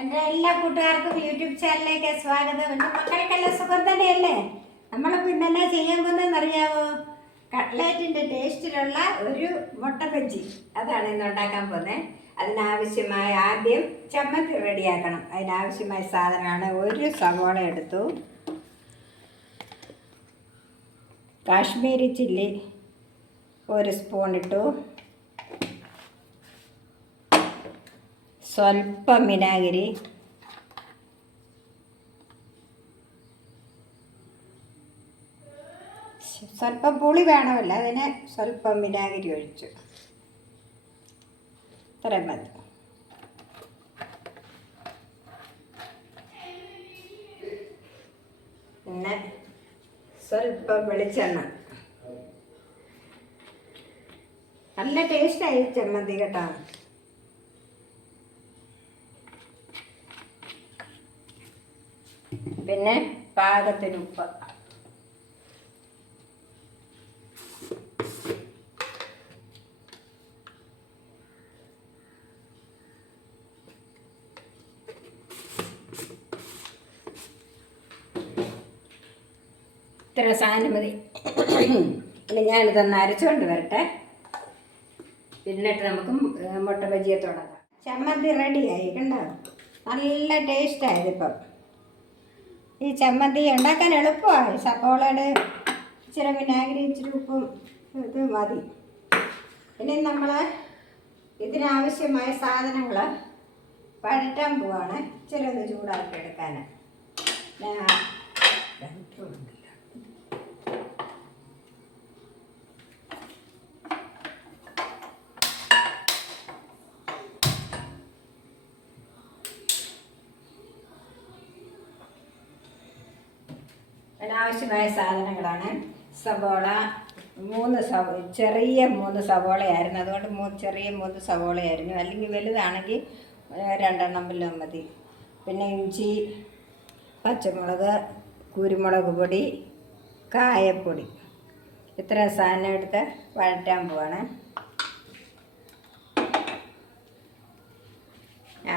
എൻ്റെ എല്ലാ കൂട്ടുകാർക്കും യൂട്യൂബ് ചാനലിലേക്ക് സ്വാഗതം. എൻ്റെ മക്കൾക്കെല്ലാം സുഖം തന്നെയല്ലേ? നമ്മളിപ്പോൾ ഇന്നെന്നാ ചെയ്യാൻ പോകുന്നതെന്നറിയാമോ? കട്ട്ലേറ്റിൻ്റെ ടേസ്റ്റിലുള്ള ഒരു മുട്ട ബജ്ജി, അതാണ് ഇന്ന് ഉണ്ടാക്കാൻ പോകുന്നത്. അതിനാവശ്യമായ ആദ്യം ചമ്മന്തി റെഡിയാക്കണം. അതിനാവശ്യമായ സാധനമാണ് ഒരു സവോള എടുത്തു, കാശ്മീരി ചില്ലി ഒരു സ്പൂൺ ഇട്ടു, സ്വല്പം വിനാഗിരി, സ്വല്പം പുളി വേണമല്ല, അതിന് സ്വല്പം വിനാഗിരി ഒഴിച്ചു. ഇത്രയും മതി. പിന്നെ സ്വല്പം വെളിച്ചെണ്ണ. നല്ല ടേസ്റ്റായി ചമ്മന്തി കേട്ടോ. പിന്നെ പാകത്തിന് ഉപ്പ്. ഇത്ര സാധനം മതി. പിന്നെ ഞാനിതൊന്ന് അരച്ചുകൊണ്ട് വരട്ടെ, എന്നിട്ട് നമുക്ക് മുട്ട ബജിയെ തുടങ്ങാം. ചമ്മന്തി റെഡിയായി കണ്ടോ, നല്ല ടേസ്റ്റായതിപ്പം. ഈ ചമ്മന്തി ഉണ്ടാക്കാൻ എളുപ്പമാണ്. സവോളയുടെ ഇച്ചിരി വിനാഗിരി ഇച്ചിരി ഉപ്പും ഇത് മതി. ഇനി നമ്മൾ ഇതിനാവശ്യമായ സാധനങ്ങൾ വഴറ്റാൻ പോവാണ്. ഇച്ചിരി ഒന്ന് ചൂടാക്കി എടുക്കാൻ. അതിനാവശ്യമായ സാധനങ്ങളാണ് സവോള. ചെറിയ 3 സവോളയായിരുന്നു, അതുകൊണ്ട് ചെറിയ 3 സവോളയായിരുന്നു. അല്ലെങ്കിൽ വലുതാണെങ്കിൽ 2 എണ്ണം വല്ലതും മതി. പിന്നെ ഇഞ്ചി, പച്ചമുളക്, കുരുമുളക് പൊടി, കായപ്പൊടി, ഇത്ര സാധനം എടുത്ത് വഴറ്റാൻ പോവാണ്.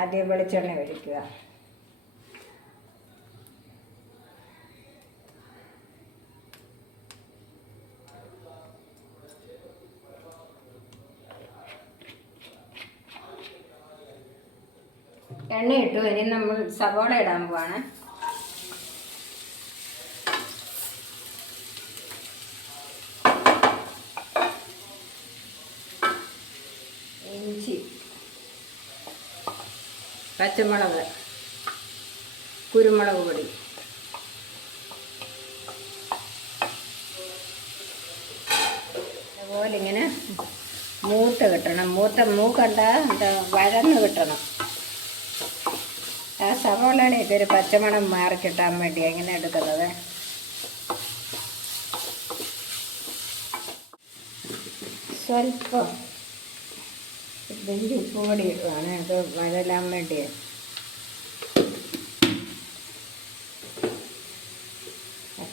ആദ്യം വെളിച്ചെണ്ണ ഒഴിക്കുക. എണ്ണ ഇട്ടു. ഇനി നമ്മൾ സവോള ഇടാൻ പോവാണ്. ഇഞ്ചി, പച്ചമുളക്, കുരുമുളക് പൊടി, അതുപോലെ ഇങ്ങനെ മൂത്ത് കിട്ടണം. മൂക്കണ്ട, വഴന്ന് കിട്ടണം. ആ സവോളയുടെ ഇതൊരു പച്ചമണം മാറി കിട്ടാൻ വേണ്ടി എങ്ങനെ എടുക്കുന്നത്. സ്വല്പം ഇതിൻ്റെ ഉപ്പ് പൊടി ഇടുവാണ്, അത് വഴലാൻ വേണ്ടി.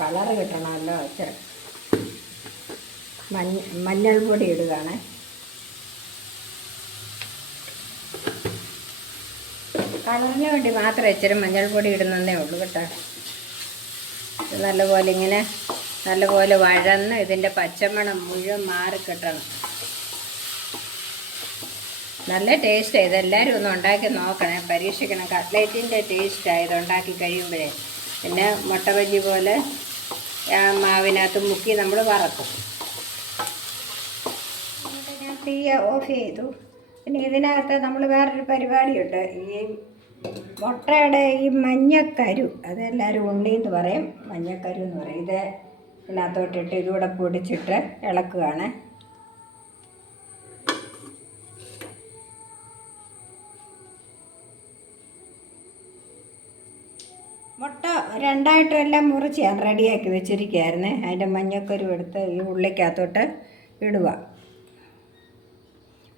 കളറ് കിട്ടണമല്ലോ. മഞ്ഞൾപ്പൊടി ഇടുകയാണ്. കളറിന് വേണ്ടി മാത്രം ഇച്ചിരി മഞ്ഞൾപ്പൊടി ഇടുന്നതേ ഉള്ളൂ കേട്ടോ. നല്ലപോലെ വഴന്ന് ഇതിൻ്റെ പച്ചമണം മുഴുവൻ മാറി കിട്ടണം. നല്ല ടേസ്റ്റ്. ഇതെല്ലാവരും ഒന്ന് ഉണ്ടാക്കി നോക്കണേ, പരീക്ഷിക്കണം. കട്ട്ലേറ്റിൻ്റെ ടേസ്റ്റാണ് ഇത് ഉണ്ടാക്കി കഴിയുമ്പോഴേ. പിന്നെ മുട്ട ബജി പോലെ മാവിനകത്ത് മുക്കി നമ്മൾ വറക്കും. ഞാൻ തീ ഓഫ് ചെയ്തു. പിന്നെ ഇതിനകത്ത് നമ്മൾ വേറൊരു പരിപാടിയുണ്ട്. ഈ മുട്ടയുടെ ഈ മഞ്ഞക്കരു, അതെല്ലാവരും ഉണ്ണിയെന്ന് പറയും, മഞ്ഞക്കരു എന്ന് പറയും. ഇത് ഇതിനകത്തോട്ടിട്ട് ഇതുകൂടെ പൊടിച്ചിട്ട് ഇളക്കുകയാണ്. മുട്ട രണ്ടായിട്ടെല്ലാം മുറിച്ച് ഞാൻ റെഡിയാക്കി വെച്ചിരിക്കുകയായിരുന്നേ. അതിൻ്റെ മഞ്ഞക്കരു എടുത്ത് ഈ ഉള്ളിക്കകത്തോട്ട് ഇടുക.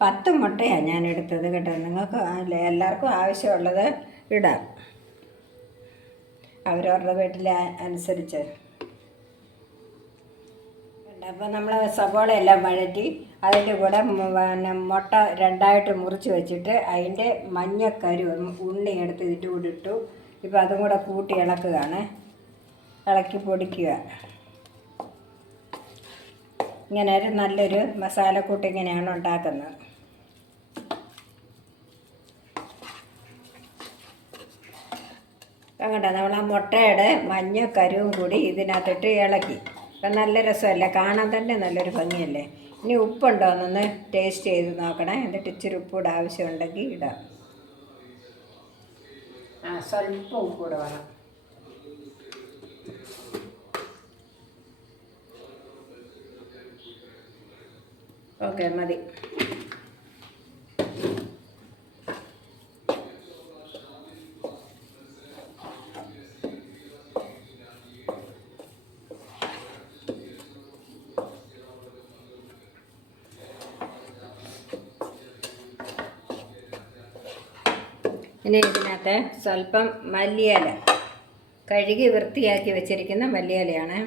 10 മുട്ടയാണ് ഞാൻ എടുത്തത് കേട്ടോ. നിങ്ങൾക്ക് എല്ലാവർക്കും ആവശ്യമുള്ളത് ഇടാം, അവരവരുടെ വീട്ടിൽ അനുസരിച്ച്. അപ്പോൾ നമ്മൾ സവോള എല്ലാം വഴറ്റി അതിൻ്റെ കൂടെ പിന്നെ മുട്ട രണ്ടായിട്ട് മുറിച്ച് വെച്ചിട്ട് അതിൻ്റെ മഞ്ഞക്കരു ഉണ്ണി എടുത്ത് ഇതിൻ്റെ കൂടെ ഇട്ടു. ഇപ്പോൾ അതും കൂടെ കൂട്ടി ഇളക്കുകയാണ്, ഇളക്കി പൊടിക്കുക. ഇങ്ങനെ ഒരു നല്ലൊരു മസാലക്കൂട്ട് ഇങ്ങനെയാണ് ഉണ്ടാക്കുന്നത്. അങ്ങോട്ട് നമ്മൾ ആ മുട്ടയുടെ മഞ്ഞക്കരുവും കൂടി ഇതിനകത്തിട്ട് ഇളക്കി. അപ്പം നല്ല രസമല്ലേ, കാണാൻ തന്നെ നല്ലൊരു ഭംഗിയല്ലേ. ഇനി ഉപ്പുണ്ടോ എന്നൊന്ന് ടേസ്റ്റ് ചെയ്ത് നോക്കണേ. എന്നിട്ട് ഇച്ചിരി ഉപ്പൂടെ ആവശ്യമുണ്ടെങ്കിൽ ഇടാം. സ്വല്പം ഉപ്പൂടെ വേണം. ഓക്കെ, മതി. ഇനി ഇതിനകത്ത് സ്വല്പം മല്ലിയില, കഴുകി വൃത്തിയാക്കി വെച്ചിരിക്കുന്ന മല്ലിയിലയാണ്.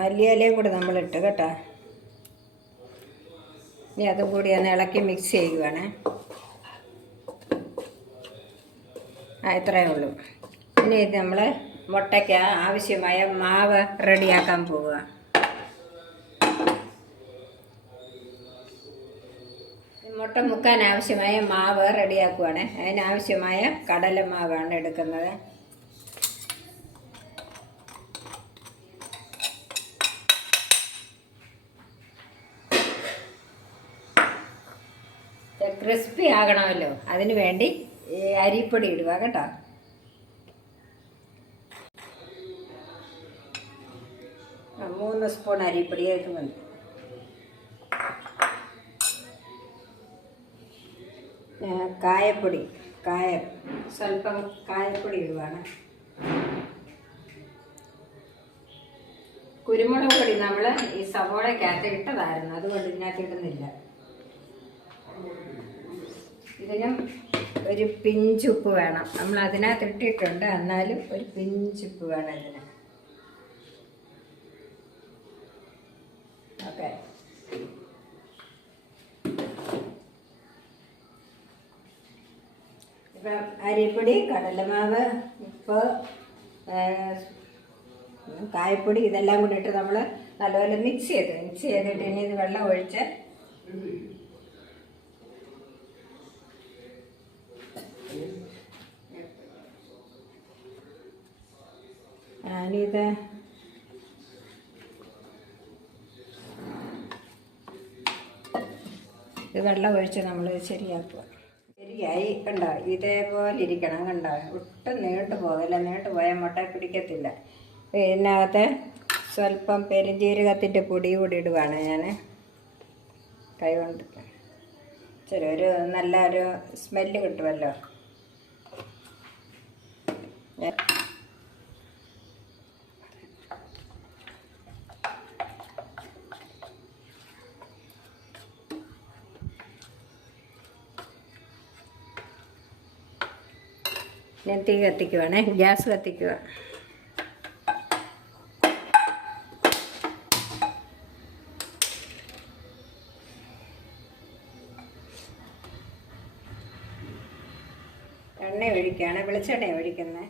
മല്ലിയിലയും കൂടി നമ്മളിട്ട് കേട്ടോ. ഇനി അതും കൂടി ഒന്ന് ഇളക്കി മിക്സ് ചെയ്യുവാണ്. ഇത്രയേ ഉള്ളൂ. ഇനി ഇത് നമ്മൾ മുട്ടയ്ക്ക് ആവശ്യമായ മാവ് റെഡിയാക്കാൻ പോവുക. മുട്ട മുക്കാൻ ആവശ്യമായ മാവ് റെഡിയാക്കുവാണ്. അതിനാവശ്യമായ കടലമാവാണ് എടുക്കുന്നത്. ക്രിസ്പി ആകണമല്ലോ, അതിന് വേണ്ടി അരിപ്പൊടി ഇടുക കേട്ടോ. മൂന്ന് സ്പൂൺ അരിപ്പൊടി മതി. കായപ്പൊടി, സ്വല്പം കായപ്പൊടി ഇടുവാണ്. കുരുമുളക് പൊടി നമ്മൾ ഈ സവോളയ്ക്കകത്ത് ഇട്ടതായിരുന്നു, അതുകൊണ്ട് ഇതിനകത്ത് ഇടുന്നില്ല. ഇതിനും ഒരു പിഞ്ചുപ്പ് വേണം. നമ്മൾ അതിനകത്ത് ഇട്ടിട്ടുണ്ട്, എന്നാലും ഒരു പിഞ്ചുപ്പ് വേണം ഇതിന്. ഓക്കെ, ഇപ്പം അരിപ്പൊടി, കടലമാവ്, ഉപ്പ്, കായപ്പൊടി ഇതെല്ലാം കൂടി ഇട്ട് നമ്മൾ നല്ലപോലെ മിക്സ് ചെയ്തിട്ട് ഇനി ഇത് വെള്ളം ഒഴിച്ച് ഞാനിത് വെള്ളം ഒഴിച്ച് നമ്മൾ ശരിയാക്കുക. ശരിയായി, കണ്ടോ? ഇതേപോലെ ഇരിക്കണം, കണ്ടോ? ഒട്ടും നീണ്ടു പോകില്ല. നീണ്ടു പോയാൽ മുട്ട പിടിക്കത്തില്ല. ഇതിനകത്ത് സ്വല്പം പെരുംജീരകത്തിൻ്റെ പൊടി കൂടി ഇടുവാണ് ഞാൻ കൈ കൊണ്ട്. ഒരു നല്ലൊരു സ്മെല്ല് കിട്ടുമല്ലോ. ഞാൻ തീ കത്തിക്കുവാണേ, ഗ്യാസ് കത്തിക്കുക. എണ്ണ ഒഴിക്കുകയാണ്, വെളിച്ചെണ്ണ ഒഴിക്കുന്നത്.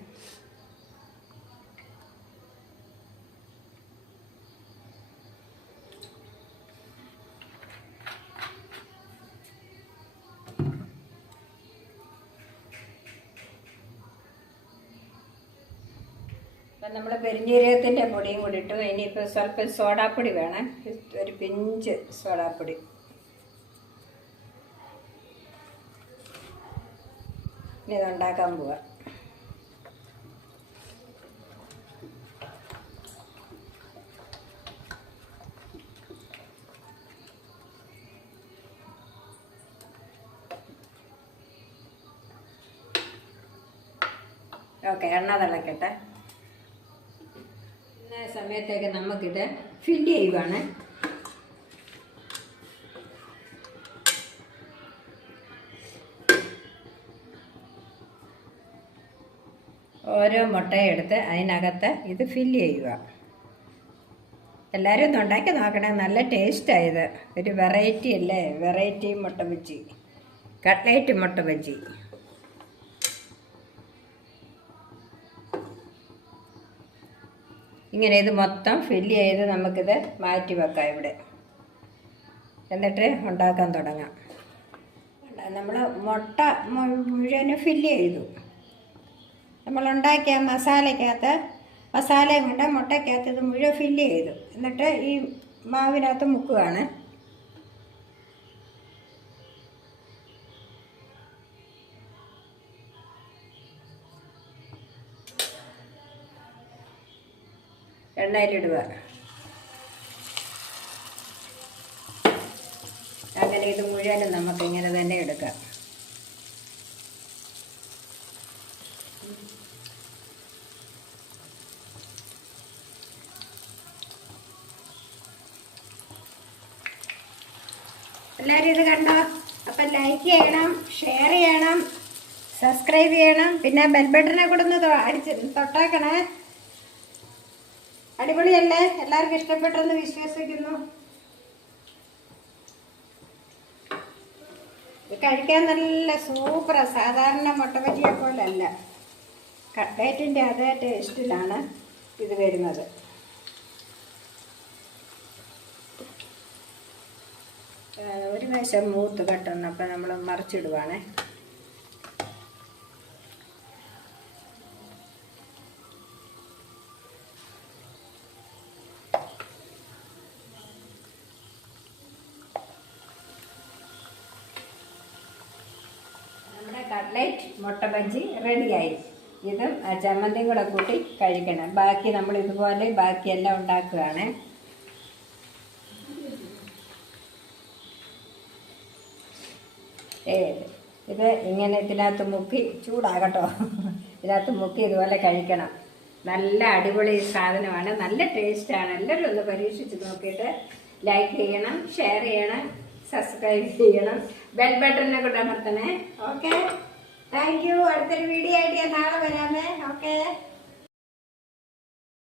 അപ്പം നമ്മൾ പെരുംജീരകത്തിൻ്റെ പൊടിയും കൂടി ഇട്ടു. ഇനിയിപ്പോൾ സ്വല്പം സോഡാപ്പൊടി വേണം, ഒരു പിഞ്ച് സോഡാപ്പൊടി. ഇനി ഇതുണ്ടാക്കാൻ പോവാം. ഓക്കെ, എണ്ണ തിളക്കട്ടെ. സമയത്തേക്ക് നമുക്കിത് ഫില്ല് ചെയ്യുവാണ്. ഓരോ മുട്ടയെടുത്ത് അതിനകത്ത് ഇത് ഫില്ല് ചെയ്യുക. എല്ലാവരും ഒന്ന് ഉണ്ടാക്കി നോക്കണേ, നല്ല ടേസ്റ്റായത്. ഒരു വെറൈറ്റി അല്ലേ, വെറൈറ്റി മുട്ട ബജ്ജി, കട്ട്ലേറ്റ് മുട്ട ബജ്ജി. ഇങ്ങനെ ഇത് മൊത്തം ഫില്ല് ചെയ്ത് നമുക്കിത് മാറ്റി വെക്കാം ഇവിടെ. എന്നിട്ട് ഉണ്ടാക്കാൻ തുടങ്ങാം. നമ്മൾ മുട്ട മുഴുവനും ഫില്ല് ചെയ്തു. നമ്മളുണ്ടാക്കിയ മസാലയും കൊണ്ട് മുട്ടയ്ക്കകത്ത് ഇത് മുഴുവൻ ഫില്ല് ചെയ്തു. എന്നിട്ട് ഈ മാവിനകത്ത് മുക്കുകയാണ്. എണ്ണയിലിടുക. അങ്ങനെ ഇത് മുഴുവനും നമുക്ക് ഇങ്ങനെ തന്നെ എടുക്കാം. എല്ലാവരും ഇത് കണ്ടോ? അപ്പം ലൈക്ക് ചെയ്യണം, ഷെയർ ചെയ്യണം, സബ്സ്ക്രൈബ് ചെയ്യണം. പിന്നെ ബെൽ ബട്ടനെ കൂടെ ഒന്ന് തൊട്ടാക്കണേ. അടിപൊളിയല്ലേ? എല്ലാവർക്കും ഇഷ്ടപ്പെട്ടെന്ന് വിശ്വസിക്കുന്നു. ഇത് കഴിക്കാൻ നല്ല സൂപ്പറാണ്. സാധാരണ മുട്ട ബജിയെ പോലല്ല, കട്ട്ലേറ്റിൻ്റെ അതേ ടേസ്റ്റിലാണ് ഇത് വരുന്നത്. ഒരു വശം മൂത്ത് കട്ടുന്നു. അപ്പം നമ്മൾ മറിച്ചിടുവാണേ. നമ്മുടെ കട്ട്ലേറ്റ് മുട്ട ബജ്ജി റെഡിയായി. ഇതും ചമ്മന്തിയും കൂടെ കൂട്ടി കഴിക്കണം. ബാക്കി നമ്മൾ ഇതുപോലെ ബാക്കിയെല്ലാം ഉണ്ടാക്കുകയാണ്. ഇത് ഇങ്ങനെ ഇതിനകത്ത് മുക്കി, ചൂടാകട്ടോ, ഇതിനകത്ത് മുക്കി ഇതുപോലെ കഴിക്കണം. നല്ല അടിപൊളി സാധനമാണ്, നല്ല ടേസ്റ്റാണ്. എല്ലാവരും ഒന്ന് പരീക്ഷിച്ച് നോക്കിയിട്ട് ലൈക്ക് ചെയ്യണം, ഷെയർ ചെയ്യണം, സബ്സ്ക്രൈബ് ചെയ്യണം, ബെൽ ബട്ടണിനെ കൂടെ അമർത്തണേ. Okay, thank you. അടുത്തൊരു വീഡിയോ ആയിട്ട് ഞാൻ നാളെ വരാമേ. ഓക്കെ.